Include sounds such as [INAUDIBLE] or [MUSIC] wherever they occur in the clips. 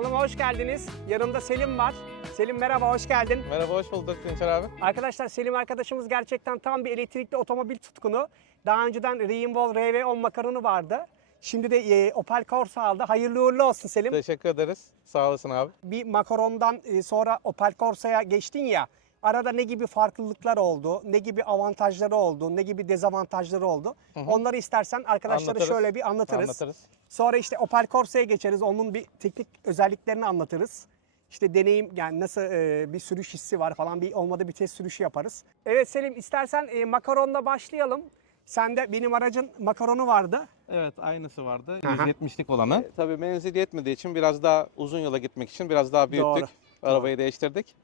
Kanalıma hoş geldiniz. Yanımda Selim var. Selim merhaba, hoş geldin. Merhaba, hoş bulduk Dinçer abi. Arkadaşlar Selim arkadaşımız gerçekten tam bir elektrikli otomobil tutkunu. Daha önceden Reinvolve RV10 makaronu vardı. Şimdi de e, Opel Corsa aldı. Hayırlı uğurlu olsun Selim. Teşekkür ederiz. Sağ olasın abi. Bir makarondan e, sonra Opel Corsa'ya geçtin ya. Arada ne gibi farklılıklar oldu, ne gibi avantajları oldu, ne gibi dezavantajları oldu. Onları istersen arkadaşlara Anlatırız. şöyle bir anlatırız. Anlatırız. Sonra işte Opel Corsa'ya geçeriz. Onun bir teknik özelliklerini anlatırız. İşte deneyim yani nasıl e, bir sürüş hissi var falan bir olmadı bir test sürüşü yaparız. Evet Selim istersen e, makaronla başlayalım. Sende benim aracın makaronu vardı. Evet, aynısı vardı. Aha. 170'lik olanı. Tabii menzil yetmediği için biraz daha uzun yola gitmek için biraz daha büyüttük. Doğru, Arabayı değiştirdik.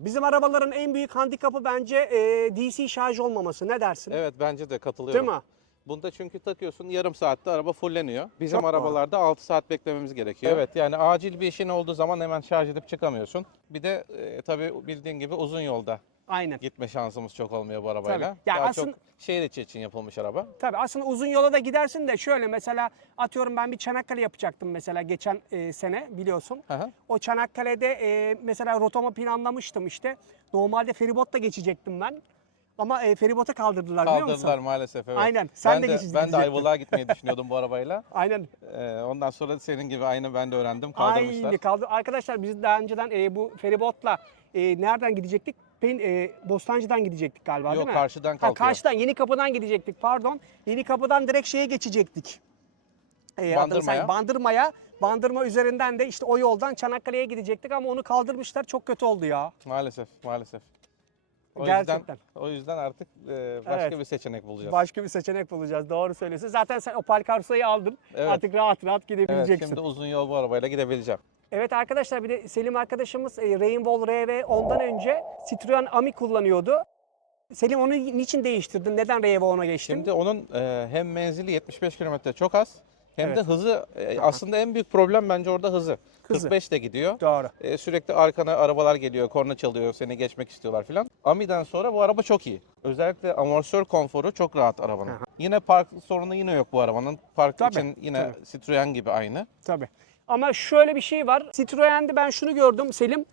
Bizim arabaların en büyük handikapı bence e, DC şarj olmaması. Ne dersin? Evet, bence de katılıyorum. Değil mi? Bunda çünkü takıyorsun yarım saatte araba fulleniyor. Bizim Çok doğru. arabalarda 6 saat beklememiz gerekiyor. Evet yani acil bir işin olduğu zaman hemen şarj edip çıkamıyorsun. Bir de e, tabii bildiğin gibi uzun yolda Aynen. gitme şansımız çok olmuyor bu arabayla. Tabii. Ya Daha aslında- çok şehir içi için yapılmış araba. Tabii aslında uzun yola da gidersin de şöyle mesela atıyorum ben bir Çanakkale yapacaktım mesela geçen e, sene biliyorsun. Hı hı. O Çanakkale'de e, mesela rotamı planlamıştım işte. Normalde feribotla geçecektim ben. Ama e, feribota kaldırdılar biliyor musun? Kaldırdılar maalesef evet. Aynen, sen ben de de, geçici ben de gidecektin. Ayvalık'a gitmeyi düşünüyordum bu arabayla. [LAUGHS] Aynen. Ee, ondan sonra senin gibi aynı ben de öğrendim. Kaldırmışlar. Aynı kaldı. Arkadaşlar biz daha önceden e, bu feribotla e, nereden gidecektik? Pen, e, Bostancı'dan gidecektik galiba Yok, değil mi? karşıdan Ha, kalkıyor. karşıdan Yeni Kapı'dan gidecektik pardon. Yeni Kapı'dan direkt şeye geçecektik. E, Bandırma'ya. Bandırma'ya. Bandırma üzerinden de işte o yoldan Çanakkale'ye gidecektik ama onu kaldırmışlar. Çok kötü oldu ya. Maalesef, maalesef. O Gerçekten. yüzden o yüzden artık e, başka Evet. bir seçenek bulacağız. Başka bir seçenek bulacağız. Doğru söylüyorsun. Zaten sen Opel Carsa'yı aldın. Evet. Artık rahat rahat evet, gidebileceksin. şimdi uzun yol bu arabayla gidebileceğim. Evet arkadaşlar bir de Selim arkadaşımız e, Rainbow RV ondan önce Citroen Ami kullanıyordu. Selim onu niçin değiştirdin? Neden RV10'a geçtin? Şimdi onun e, hem menzili 75 km çok az hem Evet. de hızı e, aslında en büyük problem bence orada hızı. Hızı. 45 de gidiyor. Doğru. E, sürekli arkana arabalar geliyor, korna çalıyor, seni geçmek istiyorlar filan. Ami'den sonra bu araba çok iyi. Özellikle amortisör konforu çok rahat arabanın. Yine park sorunu yine yok bu arabanın. Park Tabii, için yine. Citroen gibi aynı. Tabii. Ama şöyle bir şey var. Citroen'de ben şunu gördüm Selim.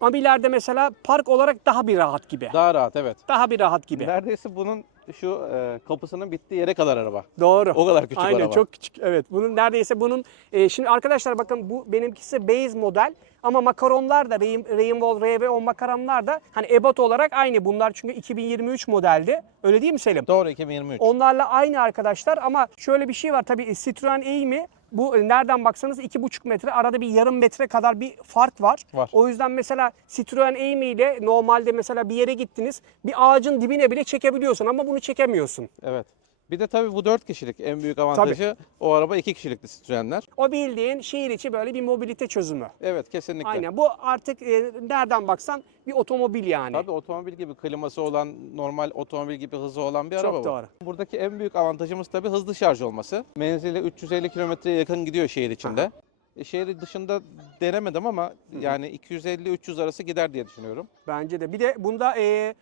Ami'lerde mesela park olarak daha bir rahat gibi. Daha rahat evet. Daha bir rahat gibi. Neredeyse bunun şu e, kapısının bittiği yere kadar araba. Doğru. O kadar küçük Aynen araba. çok küçük. Evet. Bunun neredeyse bunun e, şimdi arkadaşlar bakın bu benimkisi base model ama makaronlar da Rain- Rainbow RV10 makaronlar da hani ebat olarak aynı. Bunlar çünkü 2023 modeldi. Öyle değil mi Selim? Doğru 2023. Onlarla aynı arkadaşlar ama şöyle bir şey var tabii Citroen Eğimi bu e, nereden baksanız 2,5 metre arada bir yarım metre kadar bir fark var. Var. O yüzden mesela Citroen Eğimi ile normalde mesela bir yere gittiniz bir ağacın dibine bile çekebiliyorsun ama bunu çekemiyorsun. Evet. Bir de tabii bu 4 kişilik en büyük avantajı o araba 2 kişilikli Citroen'ler. O bildiğin şehir içi böyle bir mobilite çözümü. Evet kesinlikle. Aynen bu artık e, nereden baksan bir otomobil yani. Tabii otomobil gibi kliması olan, normal otomobil gibi hızı olan bir Çok araba bu. doğru. Buradaki en büyük avantajımız tabii hızlı şarj olması. Menzili 350 kilometreye yakın gidiyor şehir içinde. E, şehir dışında denemedim ama yani 250-300 arası gider diye düşünüyorum. Bence de. Bir de bunda e,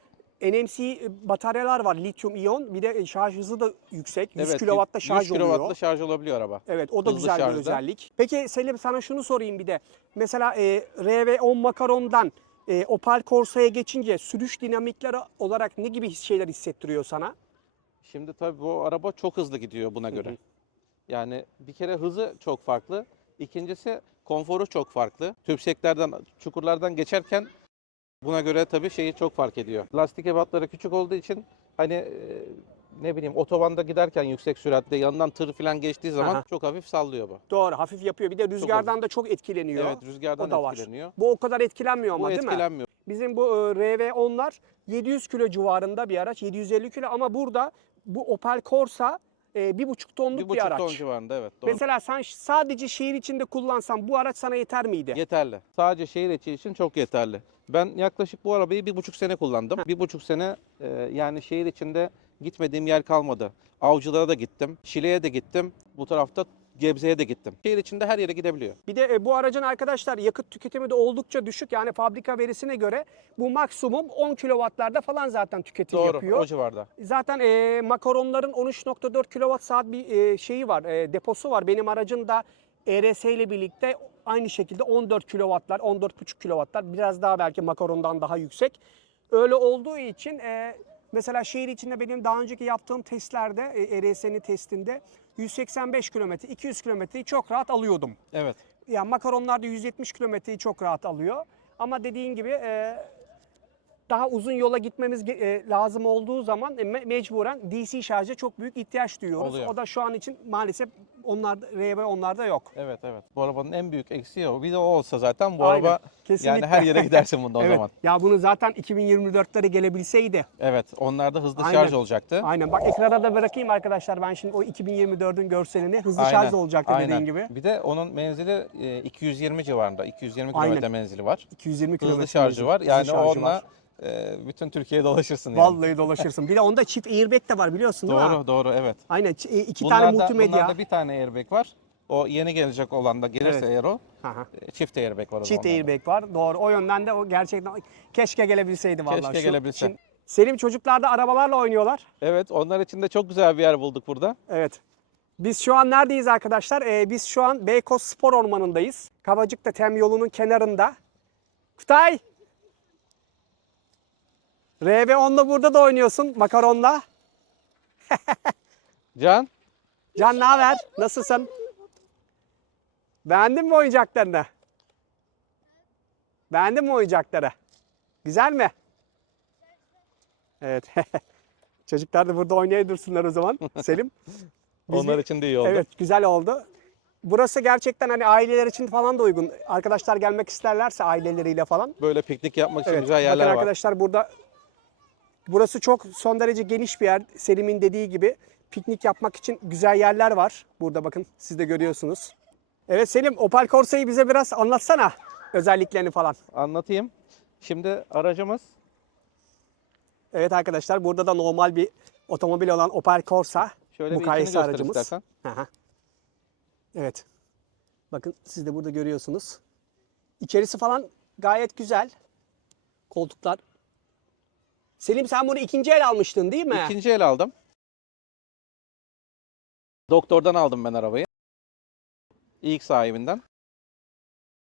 NMC bataryalar var lityum iyon. Bir de e, şarj hızı da yüksek. 100 evet, kW'da şarj 100 oluyor. kW'la şarj olabiliyor araba. Evet o da Hızlı güzel bir şarjda. özellik. Peki Selim sana şunu sorayım bir de. Mesela e, RV10 Makaron'dan e, Opel Corsa'ya geçince sürüş dinamikleri olarak ne gibi şeyler hissettiriyor sana? Şimdi tabii bu araba çok hızlı gidiyor buna göre. hı. Yani bir kere hızı çok farklı. İkincisi konforu çok farklı. Tüpseklerden, çukurlardan geçerken buna göre tabii şeyi çok fark ediyor. Lastik ebatları küçük olduğu için hani e, ne bileyim otobanda giderken yüksek süratte yanından tır falan geçtiği zaman Aha. çok hafif sallıyor bu. Doğru hafif yapıyor. Bir de rüzgardan da çok etkileniyor. Evet rüzgardan O da var. etkileniyor. Bu o kadar etkilenmiyor ama Bu değil mi? etkilenmiyor. Bizim bu e, RV10'lar 700 kilo civarında bir araç. 750 kilo ama burada bu Opel Corsa e, bir buçuk tonluk Bir bir, buçuk araç. ton civarında evet. Doğru. Mesela sen sadece şehir içinde kullansan bu araç sana yeter miydi? Yeterli. Sadece şehir içi için çok yeterli. Ben yaklaşık bu arabayı bir buçuk sene kullandım. Bir buçuk sene e, yani şehir içinde gitmediğim yer kalmadı. Avcılara da gittim, Şile'ye de gittim. Bu tarafta Gebze'ye de gittim. Şehir içinde her yere gidebiliyor. Bir de e, bu aracın arkadaşlar yakıt tüketimi de oldukça düşük. Yani fabrika verisine göre bu maksimum 10 kW'larda falan zaten tüketim Doğru, yapıyor. o civarda. Zaten e, makaronların 13.4 kWh saat bir e, şeyi var, e, deposu var. Benim aracın da ERS ile birlikte aynı şekilde 14 kW'lar, 14,5 kW'lar biraz daha belki makarondan daha yüksek. Öyle olduğu için e, mesela şehir içinde benim daha önceki yaptığım testlerde e, ERS'nin testinde 185 kilometre, 200 kilometreyi çok rahat alıyordum. Evet. Yani makaronlar da 170 kilometreyi çok rahat alıyor. Ama dediğin gibi e, daha uzun yola gitmemiz e, lazım olduğu zaman e, me- mecburen DC şarja çok büyük ihtiyaç duyuyoruz. Oluyor. O da şu an için maalesef onlar RB onlarda yok. Evet evet. Bu arabanın en büyük eksiği o. Bir de o olsa zaten bu Aynen, araba kesinlikle. yani her yere gidersin [LAUGHS] bunda o evet. zaman. Ya bunu zaten 2024'lere gelebilseydi. Evet. Onlarda hızlı Aynen. şarj olacaktı. Aynen bak ekrana da bırakayım arkadaşlar ben şimdi o 2024'ün görselini hızlı Aynen, şarj olacaktı aynen. dediğin gibi. Bir de onun menzili e, 220 civarında. 220 Aynen. kilometre menzili var. 220 kilometre Hızlı şarjı var. hızlı Yani şarjı onunla var. E, bütün Türkiye'ye dolaşırsın yani. Vallahi dolaşırsın. Bir de onda çift airbag de var biliyorsun değil mi? Doğru doğru evet. Aynen ç- e, iki tane Bunlarda, multimedya. bunlarda bir tane airbag var. O yeni gelecek olan da gelirse Evet. eğer o hı. e, çift airbag var o Çift da onlarda. airbag var. Doğru. O yönden de o gerçekten keşke gelebilseydi vallahi. Keşke gelebilse. Şimdi Selim çocuklar da arabalarla oynuyorlar. Evet onlar için de çok güzel bir yer bulduk burada. Evet. Biz şu an neredeyiz arkadaşlar? Ee, biz şu an Beykoz Spor Ormanı'ndayız. Kavacık'ta tem yolunun kenarında. Kutay! RB10'la burada da oynuyorsun makaronla. [LAUGHS] Can Can ne haber? Nasılsın? Beğendin mi oyuncaklarını? Beğendin mi oyuncakları? Güzel mi? Evet. [LAUGHS] Çocuklar da burada oynaya dursunlar o zaman. Selim. Biz [LAUGHS] onlar için de iyi oldu. Evet güzel oldu. Burası gerçekten hani aileler için falan da uygun. Arkadaşlar gelmek isterlerse aileleriyle falan. Böyle piknik yapmak için Evet. güzel Bakın yerler var. arkadaşlar burada burası çok son derece geniş bir yer. Selim'in dediği gibi piknik yapmak için güzel yerler var. Burada bakın siz de görüyorsunuz. Evet Selim Opel Corsa'yı bize biraz anlatsana özelliklerini falan. Anlatayım. Şimdi aracımız Evet arkadaşlar burada da normal bir otomobil olan Opel Corsa şöyle mukayese aracımız. Aha. Evet. Bakın siz de burada görüyorsunuz. İçerisi falan gayet güzel. Koltuklar. Selim sen bunu ikinci el almıştın değil mi? İkinci el aldım. Doktordan aldım ben arabayı. İlk sahibinden.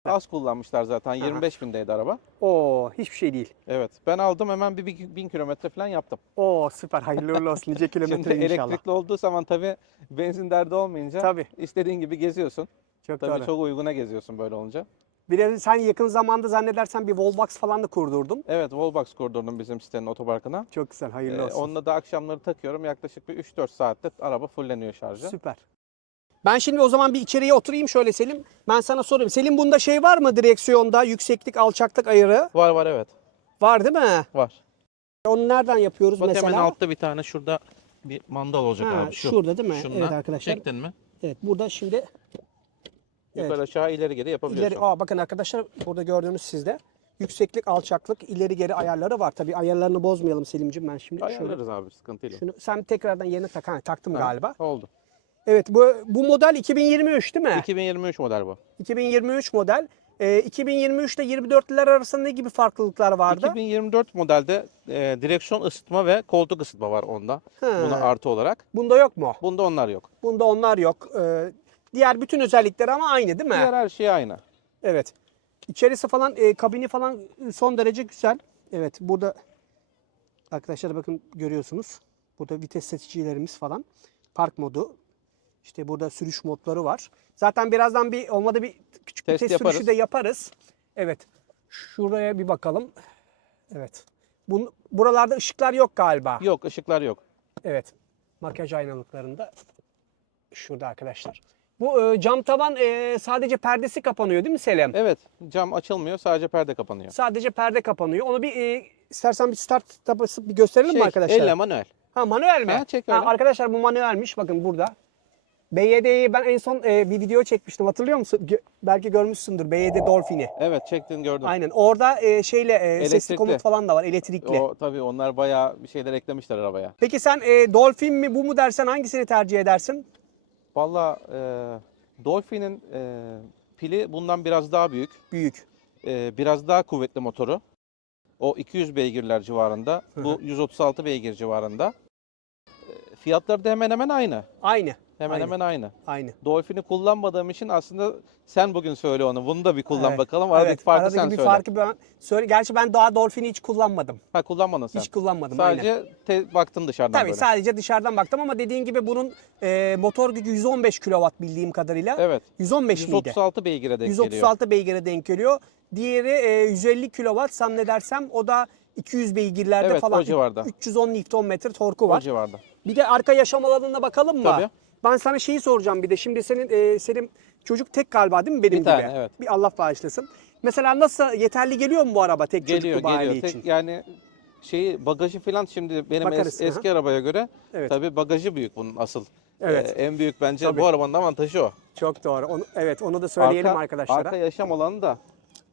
Az kullanmışlar zaten. 25 bindeydi araba. Oo hiçbir şey değil. Evet. Ben aldım hemen bir, bir bin kilometre falan yaptım. Oo süper hayırlı uğurlu olsun. Nice [LAUGHS] Şimdi kilometre inşallah. elektrikli olduğu zaman tabii benzin derdi olmayınca Tabii. istediğin gibi geziyorsun. Çok Tabii doğru. çok uyguna geziyorsun böyle olunca. Bir de sen yakın zamanda zannedersen bir wallbox falan da kurdurdun. Evet Wallbox kurdurdum bizim sitenin otoparkına. Çok güzel hayırlı Ee, olsun. onunla da akşamları takıyorum. Yaklaşık bir 3-4 saatte araba fulleniyor şarjı. Süper. Ben şimdi o zaman bir içeriye oturayım şöyle Selim. Ben sana sorayım. Selim bunda şey var mı direksiyonda yükseklik alçaklık ayarı? Var var evet. Var değil mi? Var. Onu nereden yapıyoruz Bak mesela? hemen altta bir tane şurada bir mandal olacak Ha, abi. Şu. şurada değil mi? Şundan. Evet arkadaşlar. Çektin mi? Evet burada şimdi Yukarı aşağı ileri geri yapabiliyorsun. ileri aa bakın arkadaşlar burada gördüğünüz sizde yükseklik alçaklık ileri geri ayarları var. Tabii ayarlarını bozmayalım Selim'ciğim ben şimdi şöyle Ayarlarız abi sıkıntı değil. şunu sen tekrardan yerine tak ha, taktım galiba. Oldu. Evet bu bu model 2023 değil mi? 2023 model bu. 2023 model. Ee, 2023 ile 24'ler arasında ne gibi farklılıklar vardı? 2024 modelde e, direksiyon ısıtma ve koltuk ısıtma var onda. Ha. Buna artı olarak. Bunda yok mu? Bunda onlar yok. Bunda onlar yok. Ee, diğer bütün özellikleri ama aynı değil mi? Diğer her şey aynı. Evet. İçerisi falan, e, kabini falan son derece güzel. Evet, burada arkadaşlar bakın görüyorsunuz. Burada vites seçicilerimiz falan. Park modu. İşte burada sürüş modları var. Zaten birazdan bir olmadı bir küçük bir Test test yaparız. sürüşü de yaparız. Evet. Şuraya bir bakalım. Evet. Bun, buralarda ışıklar yok galiba. Yok ışıklar yok. Evet. Makyaj aynalıklarında şurada arkadaşlar. Bu e, cam tavan e, sadece perdesi kapanıyor değil mi Selim? Evet cam açılmıyor sadece perde kapanıyor. Sadece perde kapanıyor. Onu bir e, istersen bir start tabası bir gösterelim mi Şey, arkadaşlar? elle manuel. Ha manuel mi? Ha, çek öyle. arkadaşlar bu manuelmiş bakın burada. BYD'yi ben en son e, bir video çekmiştim hatırlıyor musun? Gö- belki görmüşsündür BYD Dolphin'i. Evet çektin gördüm. Aynen orada e, şeyle e, sesli komut falan da var elektrikli. O tabii onlar bayağı bir şeyler eklemişler arabaya. Peki sen e, Dolphin mi bu mu dersen hangisini tercih edersin? Valla e, Dolphin'in e, pili bundan biraz daha büyük. Büyük. E, biraz daha kuvvetli motoru. O 200 beygirler civarında. Hı Bu 136 beygir civarında. E, fiyatları da hemen hemen aynı. Aynı. Hemen Aynı. hemen aynı. Aynı. Dolphin'i kullanmadığım için aslında sen bugün söyle onu. Bunu da bir kullan Evet, bakalım. Aradaki Evet, farkı aradaki sen bir söyle. farkı ben söyle. Gerçi ben daha Dolphin'i hiç kullanmadım. Ha kullanmadın sen. Hiç kullanmadım aynen. Sadece te- baktın dışarıdan Tabii böyle. sadece dışarıdan baktım ama dediğin gibi bunun e, motor gücü 115 kW bildiğim kadarıyla. Evet. 115 miydi? 136 beygire denk geliyor. 136 beygire denk geliyor. Diğeri e, 150 kW zannedersem o da 200 beygirlerde Evet, falan. o civarda. 310 Nm torku O var. civarda. Bir de arka yaşam alanına bakalım mı? Tabii. Ben sana şeyi soracağım bir de. Şimdi senin e, Selim çocuk tek galiba değil mi benim Bir gibi? tane, evet. Bir Allah bağışlasın. Mesela nasıl yeterli geliyor mu bu araba tek Geliyor çocuklu bir aile geliyor. Tek- için? yani şeyi bagajı falan şimdi benim Bakarız, es- eski arabaya göre Evet. tabii bagajı büyük bunun asıl. Evet. Ee, en büyük bence Tabii. bu arabanın avantajı o. Çok doğru. Onu, evet onu da söyleyelim Arka- arkadaşlara. Arka yaşam alanı da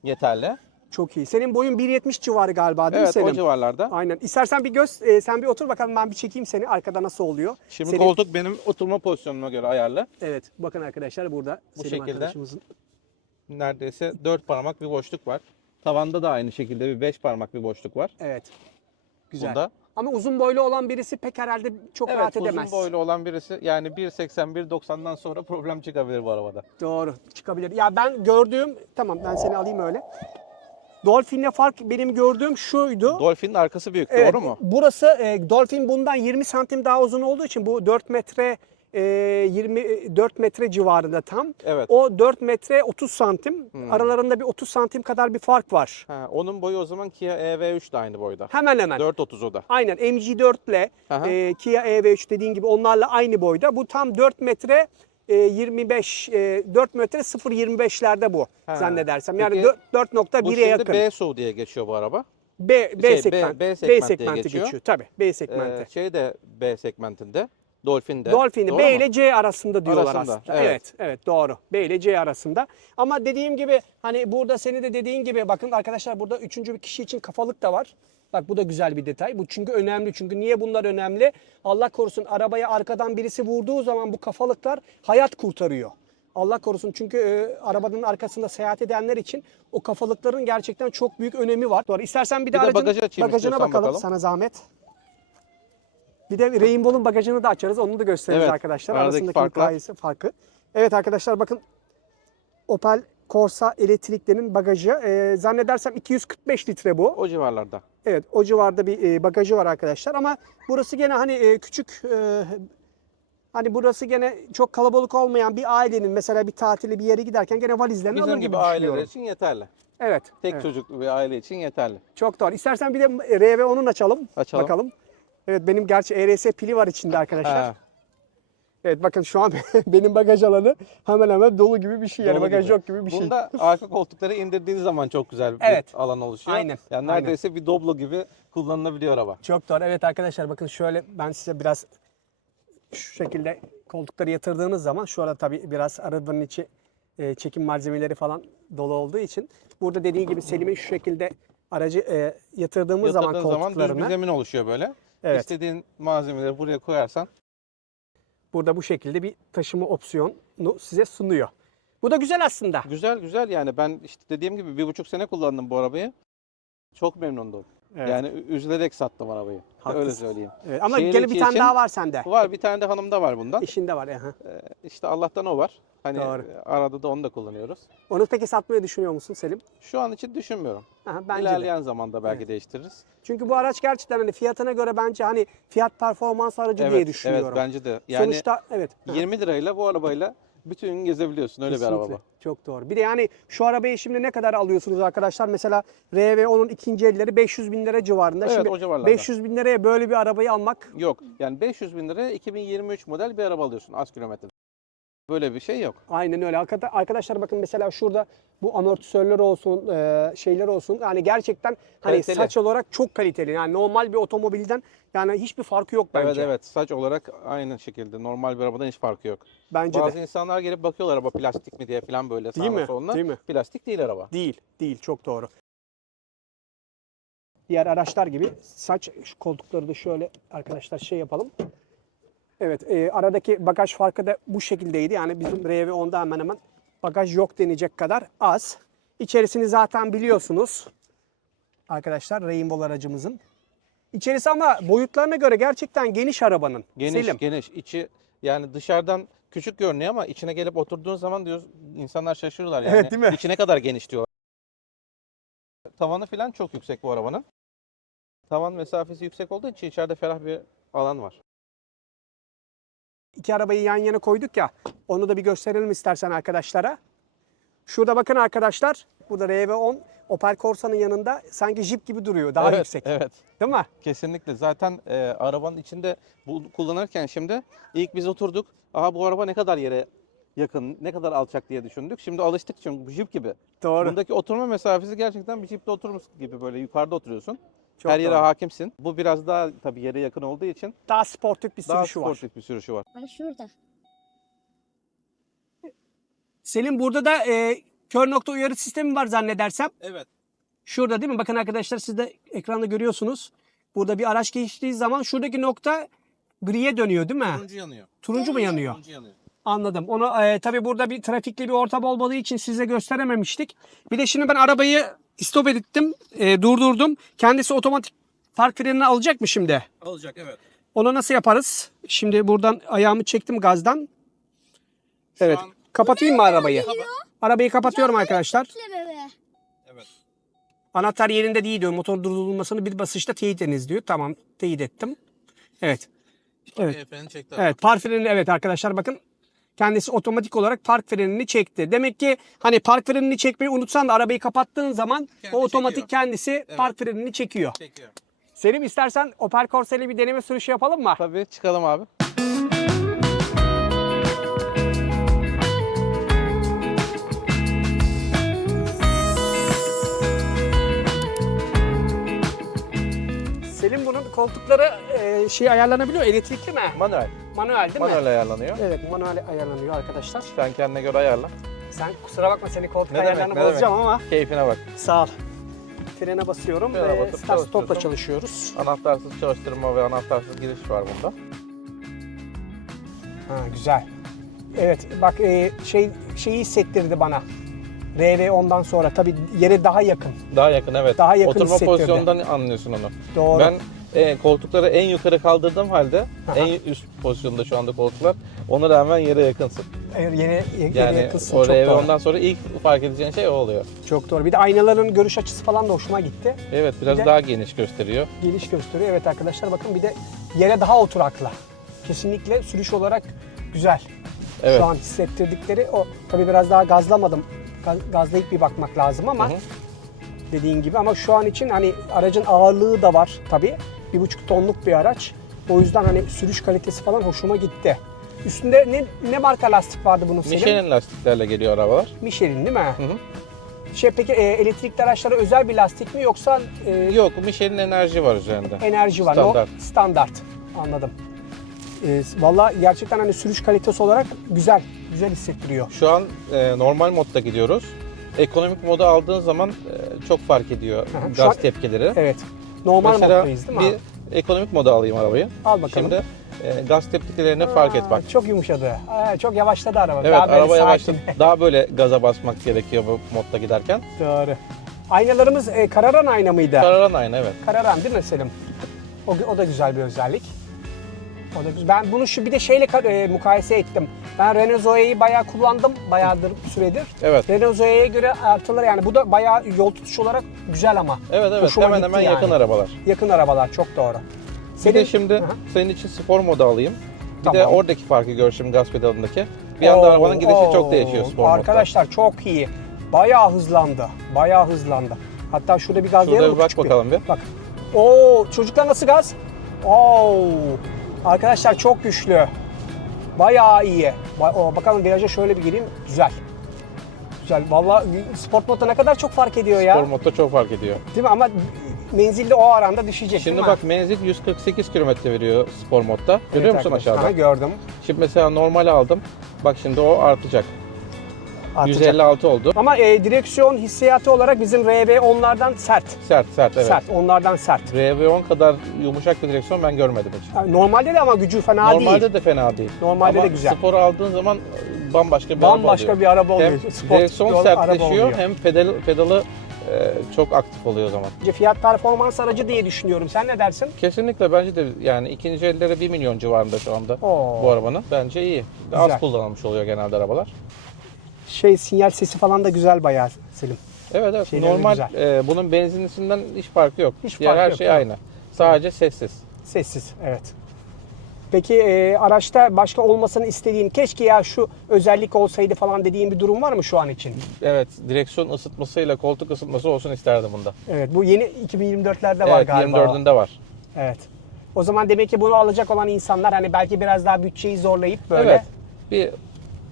yeterli. Çok iyi. Senin boyun 1.70 civarı galiba değil mi Evet Selim? o civarlarda. Aynen. İstersen bir göz, e, sen bir otur bakalım ben bir çekeyim seni arkada nasıl oluyor. Şimdi Selim- koltuk benim oturma pozisyonuma göre ayarlı. Evet bakın arkadaşlar burada Bu Selim şekilde. arkadaşımızın. Neredeyse 4 parmak bir boşluk var. Tavanda da aynı şekilde bir 5 parmak bir boşluk var. Evet. Güzel. Bunda. Ama uzun boylu olan birisi pek herhalde çok Evet rahat uzun edemez. boylu olan birisi yani 1.80 1.90'dan sonra problem çıkabilir bu arabada. Doğru çıkabilir. Ya ben gördüğüm tamam ben seni alayım öyle. Dolphin'le fark benim gördüğüm şuydu. Dolphin'in arkası büyük Evet, doğru mu? Burası e, Dolphin bundan 20 santim daha uzun olduğu için bu 4 metre e, 24 metre civarında tam. Evet. O 4 metre 30 santim. Hmm. Aralarında bir 30 santim kadar bir fark var. Ha, onun boyu o zaman Kia EV3 de aynı boyda. Hemen hemen. 430 o da. Aynen MG4 ile Aha. e, Kia EV3 dediğin gibi onlarla aynı boyda. Bu tam 4 metre 25 e, 4 metre 0.25'lerde bu Ha. zannedersem. Yani Peki, 4 Bu 4.1'e şimdi yakın. B, B SUV diye geçiyor bu araba. B, şey, B- segment, B B, segment diye segmenti geçiyor. geçiyor. Tabii B segmenti. Ee, şey de B segmentinde. Dolphin'de. Dolphin'i Doğru B mu? ile C arasında diyorlar Arasında, aslında. Evet. evet. evet doğru. B ile C arasında. Ama dediğim gibi hani burada seni de dediğin gibi bakın arkadaşlar burada üçüncü bir kişi için kafalık da var. Bak bu da güzel bir detay. Bu çünkü önemli. Çünkü niye bunlar önemli? Allah korusun arabaya arkadan birisi vurduğu zaman bu kafalıklar hayat kurtarıyor. Allah korusun çünkü e, arabanın arkasında seyahat edenler için o kafalıkların gerçekten çok büyük önemi var. Doğru. İstersen bir de, Bir de aracın bagajı açayım bagajına bakalım. bakalım. Sana zahmet. Bir de Rainbow'un bagajını da açarız. Onu da gösteririz Evet, arkadaşlar. aradaki Arasındaki farklar. farkı. Evet arkadaşlar bakın Opel Corsa elektriklerinin bagajı. Ee, zannedersem 245 litre bu. O civarlarda. Evet o civarda bir e, bagajı var arkadaşlar ama burası gene hani e, küçük e, hani burası gene çok kalabalık olmayan bir ailenin mesela bir tatili bir yere giderken gene valizlerini alır Bizim gibi gibi aileler için yeterli. Evet. Tek evet. çocuklu bir aile için yeterli. Çok doğru. İstersen bir de RV10'un açalım. Açalım. Bakalım. Evet benim gerçi ERS pili var içinde arkadaşlar. Ha, Evet bakın şu an [LAUGHS] benim bagaj alanı hemen hemen dolu gibi bir şey. Yani dolu bagaj gibi. yok gibi bir şey. Bunda [LAUGHS] arka koltukları indirdiğiniz zaman çok güzel bir Evet. alan oluşuyor. Aynen, Yani aynen. neredeyse bir Doblo gibi kullanılabiliyor araba. Çok doğru. Evet arkadaşlar bakın şöyle ben size biraz şu şekilde koltukları yatırdığınız zaman şu arada tabii biraz arabanın içi e, çekim malzemeleri falan dolu olduğu için burada dediği gibi Selim'in şu şekilde aracı e, yatırdığımız zaman Yatırdığın zaman düz bir zemin oluşuyor böyle. Evet. İstediğin malzemeleri buraya koyarsan burada bu şekilde bir taşıma opsiyonu size sunuyor. Bu da güzel aslında. güzel güzel yani ben işte dediğim gibi bir buçuk sene kullandım bu arabayı. Çok memnundum. Evet. Yani üzülerek sattım arabayı. Öyle Haklısın. söyleyeyim. Evet, ama Şehir gene bir tane için- daha var sende. Var bir tane de hanımda var bundan. İşinde var. Aha. Ee, İşte Allah'tan o var. Hani Doğru. e, arada da onu da kullanıyoruz. Onu peki satmayı düşünüyor musun Selim? Şu an için düşünmüyorum. Aha, bence de. İlerleyen zamanda belki Evet. değiştiririz. Çünkü bu araç gerçekten hani fiyatına göre bence hani fiyat performans aracı diye Evet, düşünüyorum. evet bence de. Yani Sonuçta evet. Aha, 20 lirayla bu arabayla bütün gün gezebiliyorsun öyle bir kesinlikle. araba. Çok doğru. Bir de yani şu arabayı şimdi ne kadar alıyorsunuz arkadaşlar? Mesela RV10'un ikinci elleri 500 bin lira civarında. Evet, şimdi o civarlarda. 500 bin liraya böyle bir arabayı almak Yok yani 500 bin liraya 2023 model bir araba alıyorsun az kilometre. Böyle bir şey yok. Aynen öyle. Hakikaten- Arkadaşlar bakın mesela şurada bu amortisörler olsun, e, şeyler olsun. Yani gerçekten hani Kaliteli. saç olarak çok kaliteli. Yani normal bir otomobilden yani hiçbir farkı yok bence. Evet evet saç olarak aynı şekilde normal bir arabadan hiç farkı yok. Bence Bazı de. insanlar gelip bakıyorlar araba plastik mi diye falan böyle Değil mi? soluna. Değil mi? Plastik değil araba. Değil, değil. Çok doğru. Diğer araçlar gibi saç şu koltukları da şöyle arkadaşlar şey yapalım. Evet, e, aradaki bagaj farkı da bu şekildeydi. Yani bizim RV10'da hemen hemen bagaj yok denecek kadar az. İçerisini zaten biliyorsunuz. Arkadaşlar Rainbow aracımızın. İçerisi ama boyutlarına göre gerçekten geniş arabanın. Geniş Selim. geniş içi yani dışarıdan küçük görünüyor ama içine gelip oturduğun zaman diyor insanlar şaşırıyorlar yani. Evet, değil mi? İçine kadar geniş diyorlar. Tavanı falan çok yüksek bu arabanın. Tavan mesafesi yüksek olduğu için içeride ferah bir alan var. İki arabayı yan yana koyduk ya. Onu da bir gösterelim istersen arkadaşlara. Şurada bakın arkadaşlar. Burada RV10 Opel Corsa'nın yanında sanki Jeep gibi duruyor. Daha evet, yüksek. Evet. Değil mi? Kesinlikle. Zaten e, arabanın içinde bu kullanırken şimdi ilk biz oturduk. Aha bu araba ne kadar yere yakın, ne kadar alçak diye düşündük. Şimdi alıştık çünkü bu Jeep gibi. Doğru. Bundaki oturma mesafesi gerçekten bir Jeep'te oturmuş gibi böyle yukarıda oturuyorsun. Çok Her yere doğru. hakimsin. Bu biraz daha tabii yere yakın olduğu için Daha sportif bir daha sürüşü var. sportif bir sürüşü var. Bak şurada. Selim burada da e, kör nokta uyarı sistemi var zannedersem. Evet. Şurada değil mi? Bakın arkadaşlar siz de ekranda görüyorsunuz. Burada bir araç geçtiği zaman şuradaki nokta griye dönüyor değil mi? Turuncu yanıyor. Turuncu mu yanıyor? Turuncu yanıyor. Anladım. Onu e, tabii burada bir trafikli bir ortam olmadığı için size gösterememiştik. Bir de şimdi ben arabayı stop ettim, e, durdurdum. Kendisi otomatik park frenini alacak mı şimdi? Alacak evet. Onu nasıl yaparız? Şimdi buradan ayağımı çektim gazdan. Evet. an- Kapatayım mı arabayı? Arabayı kapatıyorum arkadaşlar. Evet. Anahtar yerinde değil diyor. Motor durdurulmasını bir basışta teyit ediniz diyor. Tamam teyit ettim. Evet. Evet. Evet. Freni çekti. Evet park frenini evet arkadaşlar bakın. Kendisi otomatik olarak park frenini çekti. Demek ki hani park frenini çekmeyi unutsan da arabayı kapattığın zaman Kendi o otomatik çekiyor. kendisi park frenini çekiyor. Çekiyor. Selim istersen Opel Corsa ile bir deneme sürüşü yapalım mı? Tabii çıkalım abi. Selim bunun koltukları e, şey ayarlanabiliyor. Elektrikli mi? Manuel. Manuel değil mi? Manuel ayarlanıyor. Evet manuel ayarlanıyor arkadaşlar. Sen kendine göre ayarla. Sen kusura bakma seni koltuk Ne demek, ayarlarını ne bozacağım ama Keyfine bak. sağ ol. Frene basıyorum Frene ve basıp start stopla çalışıyoruz. Anahtarsız çalıştırma ve anahtarsız giriş var bunda. Ha güzel. Evet bak e, şey şeyi hissettirdi bana. RV ondan sonra tabii yere daha yakın. Daha yakın evet. Daha yakın Oturma pozisyonundan anlıyorsun onu. Doğru. Ben e, koltukları en yukarı kaldırdığım halde Aha. en üst pozisyonda şu anda koltuklar. Ona rağmen yere yakınsın. Eğer yere, yere Yani yakınsın. o çok doğru. ondan sonra ilk fark edeceğin şey o oluyor. Çok doğru. Bir de aynaların görüş açısı falan da hoşuma gitti. Evet biraz Bir de- daha geniş gösteriyor. Geniş gösteriyor. Evet arkadaşlar bakın bir de yere daha oturaklı. Kesinlikle sürüş olarak güzel. Evet. Şu an hissettirdikleri o. Tabii biraz daha gazlamadım. Gaz- Gazlayıp bir bakmak lazım ama Hı hı. dediğin gibi ama şu an için hani aracın ağırlığı da var tabii. Bir buçuk tonluk bir araç. O yüzden hani sürüş kalitesi falan hoşuma gitti. Üstünde ne, ne marka lastik vardı bunun Selim? Michelin lastiklerle geliyor arabalar. Michelin değil mi? Hı hı. Şey peki e, elektrikli araçlara özel bir lastik mi yoksa e, Yok Michelin enerji var üzerinde. enerji var? Standart. O standart. Anladım. E, Valla gerçekten hani sürüş kalitesi olarak güzel. Güzel hissettiriyor. Şu an e, normal modda gidiyoruz. Ekonomik moda aldığın zaman e, çok fark ediyor. Şu gaz an- tepkileri. Evet. Normal Mesela moddayız değil mi? bir ekonomik moda alayım arabayı. Al bakalım. Şimdi e, gaz tepkilerine fark et Aa, bak. Çok yumuşadı. Aa, çok yavaşladı araba. Evet Daha böyle araba yavaşladı. sakin. Daha böyle gaza basmak gerekiyor bu modda giderken. Doğru. Aynalarımız e, kararan ayna mıydı? Kararan aynı evet. Kararan değil mi Selim? O, o da güzel bir özellik. O da güzel. Ben bunu şu bir de şeyle e, mukayese ettim. Ben Renault Zoe'yi bayağı kullandım bayağıdır süredir. Evet. Renault Zoe'ye göre artıları yani bu da bayağı yol tutuş olarak güzel ama. Evet evet Hoşuma hemen hemen yani. yakın arabalar. Yakın arabalar çok doğru. Bir de Senin- şimdi Hı hı. senin için spor moda alayım. Bir Tamam. de oradaki farkı gör şimdi gaz pedalındaki. Bir anda arabanın gidişi oo. çok değişiyor spor modda. Arkadaşlar çok iyi. Bayağı hızlandı. Bayağı hızlandı. Hatta şurada bir gazlayalım Şurada bir bak bakalım bir. Bak. Oo, çocuklar nasıl gaz? Oo. Arkadaşlar çok güçlü. Bayağı iyi. Bakalım viraja şöyle bir gireyim. Güzel. Güzel. Vallahi sport modda ne kadar çok fark ediyor ya. Spor modda çok fark ediyor. Değil mi? Ama menzilde o aranda düşecek Şimdi mi? bak menzil 148 km veriyor spor modda. Görüyor Evet musun arkadaşlar, aşağıda? aha, gördüm. Şimdi mesela normal aldım. Bak şimdi o artacak. Artacak. 156 oldu. Ama e, direksiyon hissiyatı olarak bizim RB onlardan sert. Sert sert evet. Sert. Onlardan sert. RV10 kadar yumuşak bir direksiyon ben görmedim hiç. Yani Normalde de ama gücü fena Normalde değil. de fena değil. Normalde Ama de güzel. sporu aldığın zaman e, bambaşka bir araba Bambaşka oluyor. bir araba oluyor. Hem Sport direksiyon araba sertleşiyor hem pedal, pedalı e, çok aktif oluyor o zaman. Bence Fiyat performans aracı diye düşünüyorum. Sen ne dersin? Kesinlikle bence de yani ikinci ellere 1 milyon civarında şu anda Oo. bu arabanın. Bence iyi. Güzel. Az kullanılmış oluyor genelde arabalar. Şey sinyal sesi falan da güzel bayağı Selim. Evet evet Şeyleri normal güzel. e, bunun benzinlisinden hiç farkı yok. Hiç Diğer farkı her yok, şey mi? aynı. Sadece sessiz. Sessiz evet. Peki e, araçta başka olmasını istediğin keşke ya şu özellik olsaydı falan dediğin bir durum var mı şu an için? Evet direksiyon ısıtmasıyla koltuk ısıtması olsun isterdim bunda. Evet bu yeni 2024'lerde var evet galiba. 24'ünde var. Evet. O zaman demek ki bunu alacak olan insanlar hani belki biraz daha bütçeyi zorlayıp böyle Evet. Bir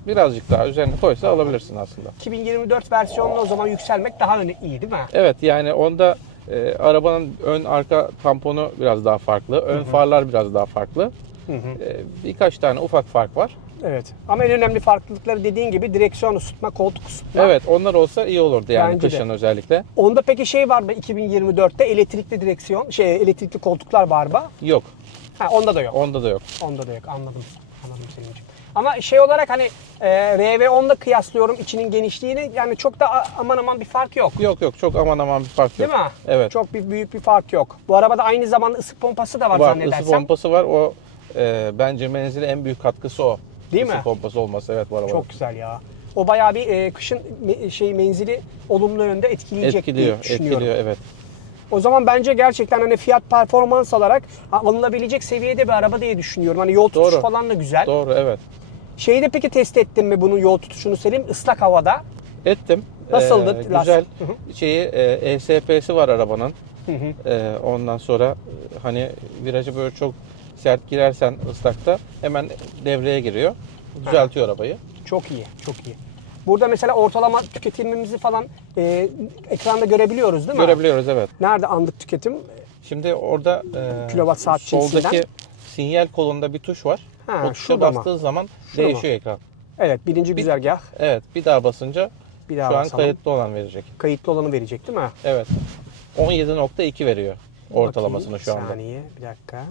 birazcık daha üzerine koysa alabilirsin aslında. 2024 versiyonuna o zaman yükselmek daha öne iyi değil mi? Evet yani onda e, arabanın ön arka tamponu biraz daha farklı. Ön farlar biraz daha farklı. Hı hı. E, birkaç tane ufak fark var. Evet. Ama en önemli farklılıkları dediğin gibi direksiyon ısıtma, koltuk ısıtma. Evet onlar olsa iyi olurdu yani Bence de. kışın özellikle. Onda peki şey var mı 2024'te elektrikli direksiyon, şey elektrikli koltuklar var mı? Yok. Ha onda da yok. Onda da yok. Onda da yok. Anladım. Anladım Selim'ciğim. Ama şey olarak hani e, RV10'da kıyaslıyorum içinin genişliğini yani çok da aman aman bir fark yok. Yok yok çok aman aman bir fark Değil yok. mi? Evet. Çok bir büyük bir fark yok. Bu arabada aynı zamanda ısı pompası da var, var. zannedersem. Isı pompası var. O e, bence menzile en büyük katkısı o. Değil Isı mi? pompası olması evet bu arabada. Çok güzel ya. O bayağı bir e, kışın me- şey menzili olumlu yönde etkileyecek etkiliyor. diye düşünüyorum. Etkiliyor evet. O zaman bence gerçekten hani fiyat performans olarak alınabilecek seviyede bir araba diye düşünüyorum. Hani yol tutuşu Doğru. falan da güzel. Doğru evet. Şeyi de peki test ettin mi bunun yol tutuşunu Selim? Islak havada. Ettim. Nasıldı? Ee, güzel. Şeyi e, ESP'si var arabanın. Hı hı. Ee, ondan sonra e, hani virajı böyle çok sert girersen ıslakta hemen devreye giriyor. Düzeltiyor arabayı. Çok iyi, çok iyi. Burada mesela ortalama tüketimimizi falan e, ekranda görebiliyoruz değil mi? Görebiliyoruz evet. Nerede anlık tüketim? Şimdi orada e, Kilowatt saat cinsinden. Sinyal kolunda bir tuş var. Ha, o tuşa mı? bastığın zaman Şurada değişiyor ekran. Evet, birinci güzergah. Evet bir daha basınca Bir daha şu an basalım. kayıtlı olan verecek. Kayıtlı olanı verecek değil mi? Evet. 17.2 veriyor ortalamasını Bakayım, şu anda. Bir saniye, bir dakika.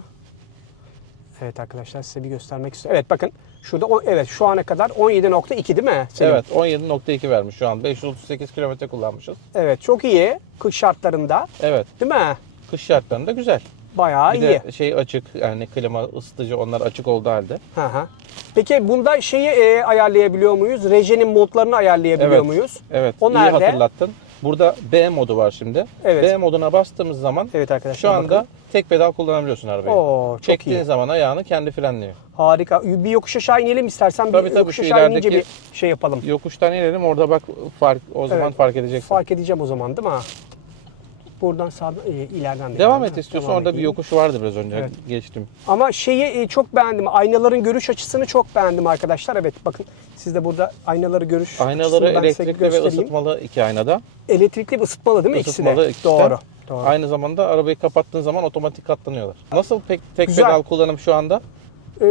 Evet arkadaşlar size bir göstermek istiyorum. Evet bakın şurada o, evet şu ana kadar 17.2 değil mi? Selim? Evet 17.2 vermiş şu an. 538 kilometre kullanmışız. Evet çok iyi kış şartlarında Evet. değil mi? Kış şartlarında güzel. Bayağı Bir iyi. de şey açık yani klima ısıtıcı onlar açık olduğu halde. Hı hı. Peki bunda şeyi e, ayarlayabiliyor muyuz? Rejenin modlarını ayarlayabiliyor Evet. muyuz? Evet O iyi nerede? hatırlattın. Burada B modu var şimdi. Evet. B moduna bastığımız zaman Evet arkadaşlar. şu anda bakın. tek pedal kullanabiliyorsun arabayı. Oo, çok Çektiğin iyi. zaman ayağını kendi frenliyor. Harika. Bir yokuş aşağı inelim istersen. Tabii, bir tabii, yokuş aşağı inince bir şey yapalım. Yokuştan inelim orada bak fark o zaman Evet. fark edeceksin. Fark edeceğim o zaman değil mi? Buradan sağdan, e, ileriden de. Devam et istiyorsan Devam orada bir edeyim. yokuş vardı biraz önce Evet. geçtim. Ama şeyi e, çok beğendim. Aynaların görüş açısını çok beğendim arkadaşlar. Evet bakın siz de burada aynaları görüş Aynaları açısını ben size elektrikli ve göstereyim. ısıtmalı iki aynada. Elektrikli ve ısıtmalı değil mi ikisi de? Isıtmalı ikisi de. Doğru. Doğru. Aynı zamanda arabayı kapattığın zaman otomatik katlanıyorlar. Nasıl pek tek Güzel. pedal kullanım şu anda? Ee,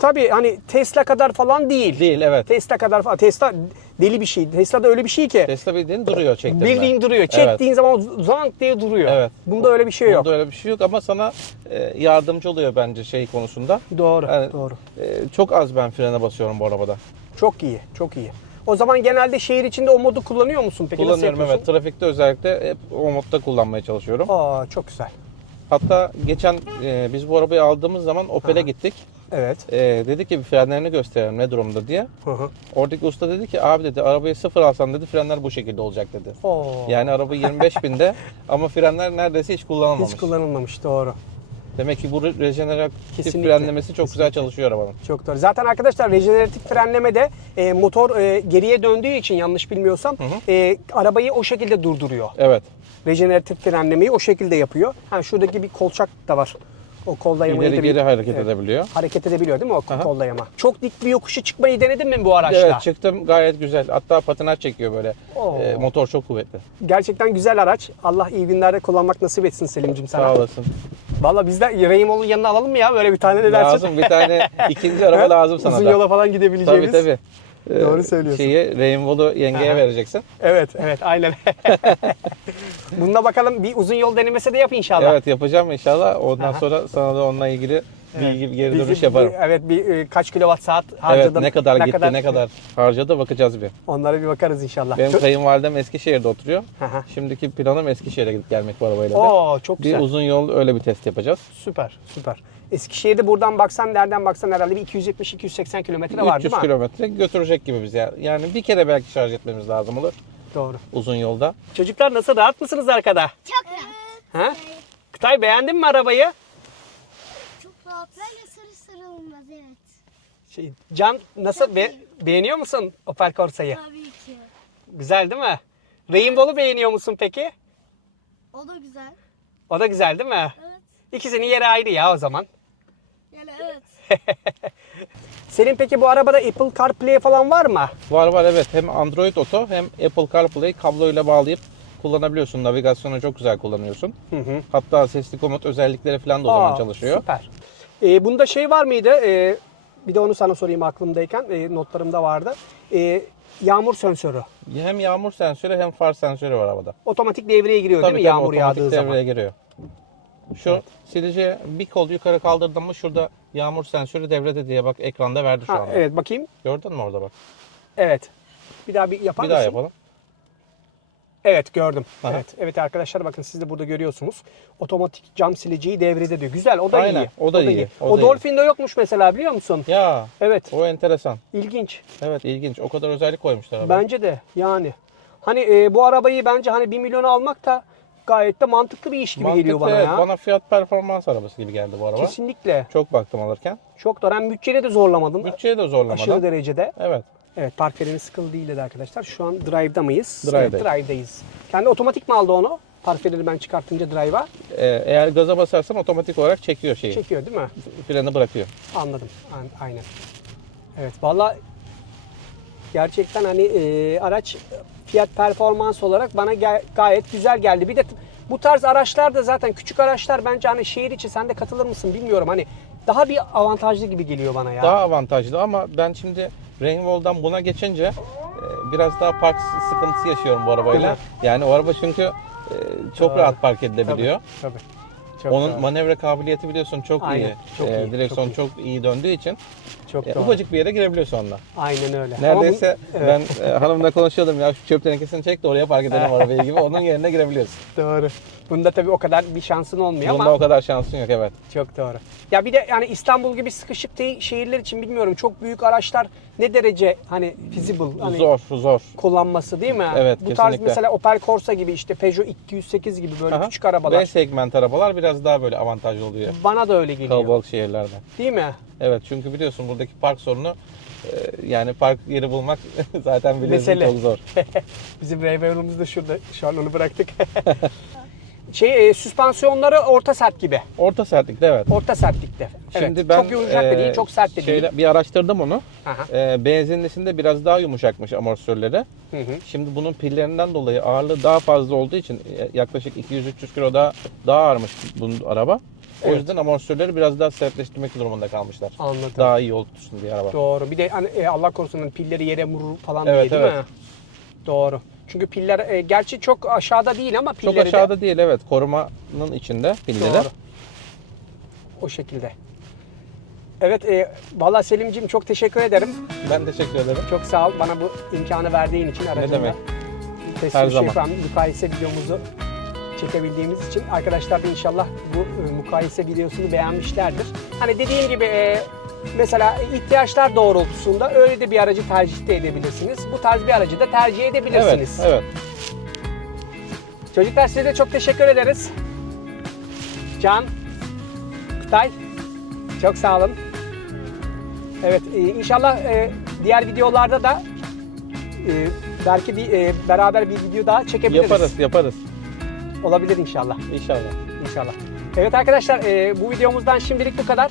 tabii hani Tesla kadar falan değil. Değil evet. Tesla kadar falan. Tesla deli bir şey. Tesla'da öyle bir şey ki. Tesla bildiğin duruyor çektiğinde. Bildiğin duruyor. Çektiğin zaman zank diye duruyor. Evet. Bunda öyle bir şey yok. Bunda öyle bir şey yok ama sana e, yardımcı oluyor bence şey konusunda. Doğru, Yani, doğru. e, çok az ben frene basıyorum bu arabada. Çok iyi, çok iyi. O zaman genelde şehir içinde o modu kullanıyor musun peki? Kullanıyorum evet. Trafikte özellikle hep o modda kullanmaya çalışıyorum. Aa, çok güzel. Hatta geçen e, biz bu arabayı aldığımız zaman Opel'e gittik. Evet. E, dedi ki bir frenlerini gösterelim ne durumda diye. Hı hı. Oradaki usta dedi ki abi dedi arabayı sıfır alsan dedi frenler bu şekilde olacak dedi. Oo. Yani araba 25 binde [LAUGHS] ama frenler neredeyse hiç kullanılmamış. hiç kullanılmamış doğru. Demek ki bu rejeneratif Kesinlikle, frenlemesi çok güzel kesinlikle. çalışıyor arabanın. Çok doğru. Zaten arkadaşlar rejeneratif frenlemede e, motor e, geriye döndüğü için yanlış bilmiyorsam e, arabayı o şekilde durduruyor. Evet. Rejeneratif frenlemeyi o şekilde yapıyor. Ha şuradaki bir kolçak da var. O kol dayamayı İleri da bir- geri hareket Evet. edebiliyor. Hareket edebiliyor değil mi o Aha. kol dayama? Çok dik bir yokuşu çıkmayı denedin mi bu araçta? Evet çıktım gayet güzel. Hatta patinaj çekiyor böyle. Oo. E, motor çok kuvvetli. Gerçekten güzel araç. Allah iyi günlerde kullanmak nasip etsin Selim'cim sana. Sağ olasın. Valla biz de Reymo'nun yanına alalım mı ya? Böyle bir tane ne dersin? Lazım bir tane [LAUGHS] ikinci araba lazım sana Uzun da. yola falan Tabii gidebileceğimiz. tabii. Ee, Doğru söylüyorsun. Şeyi Rainbow'u yengeye Aha. vereceksin. Evet, evet aynen. [LAUGHS] Bununla bakalım bir uzun yol denemesi de yap inşallah. Evet yapacağım inşallah. Ondan Aha. sonra sana da onunla ilgili bilgi geri dönüş yaparım. Evet bir e, kaç kilowatt saat Evet harcadım. ne kadar gitti ne kadar harcadı bakacağız bir. Onlara bir bakarız inşallah. Benim Çok- kayınvalidem Eskişehir'de oturuyor. Hı hı. Şimdiki planım Eskişehir'e gidip gelmek bu arabayla. da. Oo çok Bir güzel. uzun yol öyle bir test yapacağız. Süper süper. Eskişehir'de buradan baksan nereden baksan herhalde bir 270-280 kilometre var 300 değil mi? kilometre götürecek gibi bize. Yani. yani bir kere belki şarj etmemiz lazım olur Doğru. uzun yolda. Çocuklar nasıl rahat mısınız arkada? Çok rahat. Ha? Kıtay beğendin mi arabayı? Böyle sarı sarılmaz evet. Şey, Can nasıl be- beğeniyor musun Opel Corsa'yı? Tabii ki. Güzel değil mi? Rainbow'u beğeniyor musun peki? O da güzel. O da güzel değil mi? Evet. İkisinin yeri ayrı ya o zaman. Yani evet. [LAUGHS] Senin peki bu arabada Apple CarPlay falan var mı? Var var evet hem Android Auto hem Apple CarPlay kabloyla bağlayıp kullanabiliyorsun. Navigasyonu çok güzel kullanıyorsun. Hı hı. Hatta sesli komut özellikleri falan da o zaman çalışıyor. Süper. Ee, bunda şey var mıydı? Ee, bir de onu sana sorayım aklımdayken. Ee, notlarımda vardı. Ee, yağmur sensörü. Hem yağmur sensörü hem far sensörü var arabada. Otomatik devreye giriyor Tabii değil mi tabii yağmur otomatik yağdığı devreye zaman? giriyor. Şu silici bir kol yukarı kaldırdım mı şurada yağmur sensörü devrede diye bak ekranda verdi şu Ha, anda. evet bakayım. Gördün mü orada bak. Evet. Bir daha bir yapar bir daha mısın? yapalım. Evet gördüm. Aha. Evet. Evet arkadaşlar bakın siz de burada görüyorsunuz. Otomatik cam siliciyi devrede diyor. Güzel o da Aynen, iyi. o da iyi, o O, da iyi. Dolphin'de yokmuş mesela biliyor musun? Ya Evet. o enteresan. İlginç. Evet ilginç. O kadar özellik koymuşlar. arabaya. Bence de yani. Hani e, bu arabayı bence hani 1 milyona almak da gayet de mantıklı bir iş gibi geliyor bana Mantıklı, ya. Bana fiyat performans arabası gibi geldi bu araba. Kesinlikle. Çok baktım alırken. Çok da hem bütçede de zorlamadım. Bütçeye de zorlamadan. Aşırı derecede. Evet. Evet park freni sıkılı değil de arkadaşlar. Şu an drive'da mıyız? Drive'dayız. Evet, drive'dayız. Kendi otomatik mi aldı onu? Park freni ben çıkartınca drive'a Ee, eğer gaza basarsan otomatik olarak çekiyor şeyi. çekiyor değil mi? Freni bırakıyor. Anladım. Aynen. Evet valla gerçekten hani e, araç fiyat performans olarak bana ga- gayet güzel geldi. Bir de bu tarz araçlar da zaten küçük araçlar bence hani şehir içi sen de katılır mısın bilmiyorum. Hani daha bir avantajlı gibi geliyor bana ya. Daha avantajlı ama ben şimdi Rainwall'dan buna geçince e, biraz daha park sıkıntısı yaşıyorum bu arabayla. Yani o araba çünkü e, çok rahat park edilebiliyor. Tabii. Çok Onun doğru. manevra kabiliyeti biliyorsun çok Aynen, iyi. çok E, iyi, direksiyon çok çok iyi. döndüğü için çok e, doğru. ufacık bir yere girebiliyorsun onunla. Aynen öyle. Ama bu- Neredeyse evet. ben e, hanımla konuşuyordum ya şu çöp tenekesini çek de oraya park edelim [LAUGHS] arabayı gibi. Onun yerine girebiliyorsun. Doğru. Bunda tabii o kadar bir şansın olmuyor Bunda ama o kadar şansın yok evet. çok doğru. Ya bir de yani İstanbul gibi sıkışık şehirler için bilmiyorum çok büyük araçlar ne derece hani feasible hani Zor zor. kullanması değil mi? Evet, Bu tarz kesinlikle. mesela Opel Corsa gibi işte Peugeot 208 gibi böyle Aha. küçük arabalar. B segment arabalar biraz daha böyle avantajlı oluyor. Bana da öyle geliyor. Kalabalık şehirlerde. Değil mi? Evet çünkü biliyorsun buradaki park sorunu e, yani park yeri bulmak [LAUGHS] zaten biliyorsun Mesele. çok zor. [LAUGHS] Bizim reyverumuz da şurada. Şu an onu bıraktık. [LAUGHS] şey e, süspansiyonları orta sert gibi. Orta sertlikte evet. Orta sertlikte. Evet. Şimdi ben çok yumuşak da e, değil, çok sert de değil. şeyle- Bir araştırdım onu. Aha. E, benzinlisinde biraz daha yumuşakmış amortisörleri. Hı hı. Şimdi bunun pillerinden dolayı ağırlığı daha fazla olduğu için e, yaklaşık 200-300 kilo daha daha ağırmış bunun araba. O Evet. yüzden amortisörleri biraz daha sertleştirmek durumunda kalmışlar. Anladım. Daha iyi yol tutsun diye araba. Doğru. Bir de hani, e, Allah korusun hani pilleri yere vurur falan Evet, diye değil evet. mi? Doğru. Çünkü piller e, gerçi çok aşağıda değil ama pilleri Çok de aşağıda değil evet. Korumanın içinde pilleri. Doğru. O şekilde. Evet, e, valla Selim'ciğim çok teşekkür ederim. Ben teşekkür ederim. Çok sağ ol bana bu imkanı verdiğin için aracında. demek. Test Her zaman. yapan mukayese videomuzu çekebildiğimiz için arkadaşlar da inşallah bu e, mukayese videosunu beğenmişlerdir. Hani dediğim gibi e, mesela ihtiyaçlar doğrultusunda öyle de bir aracı tercih de edebilirsiniz. Bu tarz bir aracı da tercih Evet, edebilirsiniz. evet. Çocuklar size de çok teşekkür ederiz. Can, Kutay, çok sağ olun. Evet, e, inşallah e, diğer videolarda da e, belki bir beraber bir video daha çekebiliriz. Yaparız, yaparız. Olabilir inşallah. İnşallah. İnşallah. Evet arkadaşlar, bu videomuzdan şimdilik bu kadar.